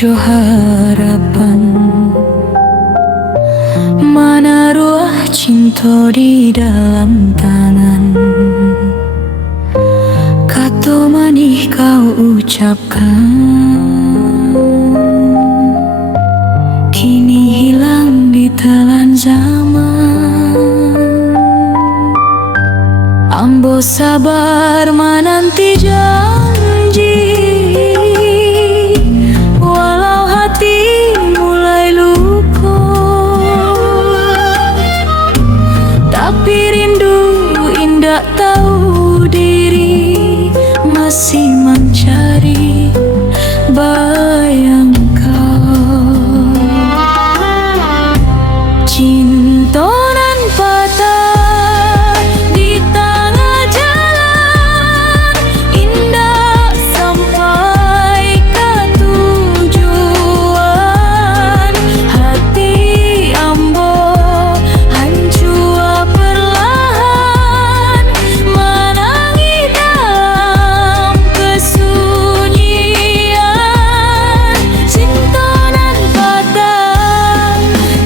Jo harapan menaruh cinta di dalam tangan. Kata manis kau ucapkan, kini hilang di telan zaman. Ambo sabar menanti janji, walau hati mulai luka, tapi rindu indah tahu diri, masih mencari bayang kau. Cinta nan patah di tengah jalan, indah sampai ke tujuan. Hati ambo hancur perlahan, menangis dalam kesunyian. Cinta nan patah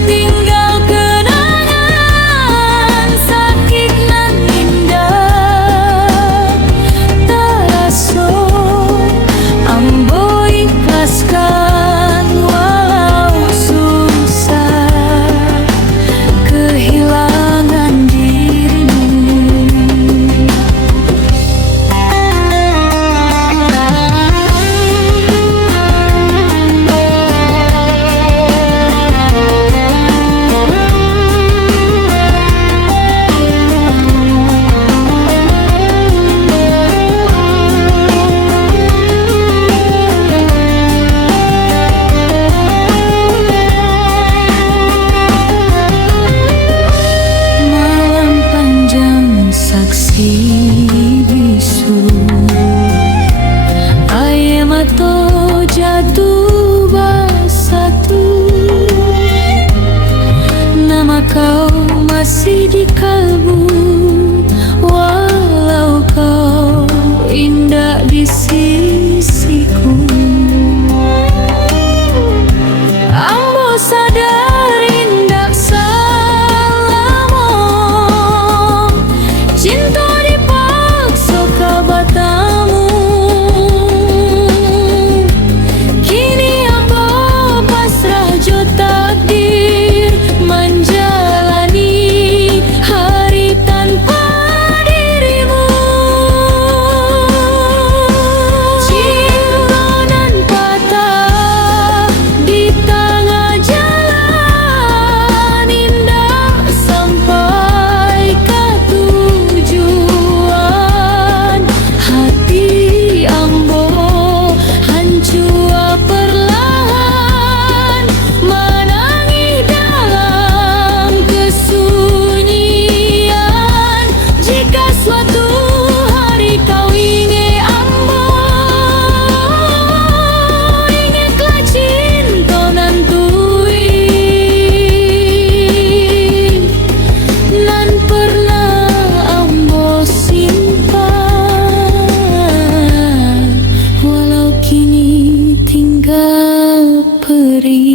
tinggal kenangan, sakit nan indah terasa. Ambo ikhlaskan walau susah kehilangan dirimu. Malam panjang saksi bisu, air mata jatuh bersatu. Nama kau masih di kalbu, walau kau indah di sisiku. Ambo sadar indah selama cinta dipaksa ke batamu. Kini ambo pasrah jo takdir, menjalani hari tanpa dirimu. Cinta nan patah di tengah jalan, indah sampai ke tujuan. Hati ambo hancur perlahan, menangis dalam kesunyian. Jika suatu hari kau ingin ambo, ingatlah cinta nan tui, nan pernah ambo simpan, walau kini tinggal perih.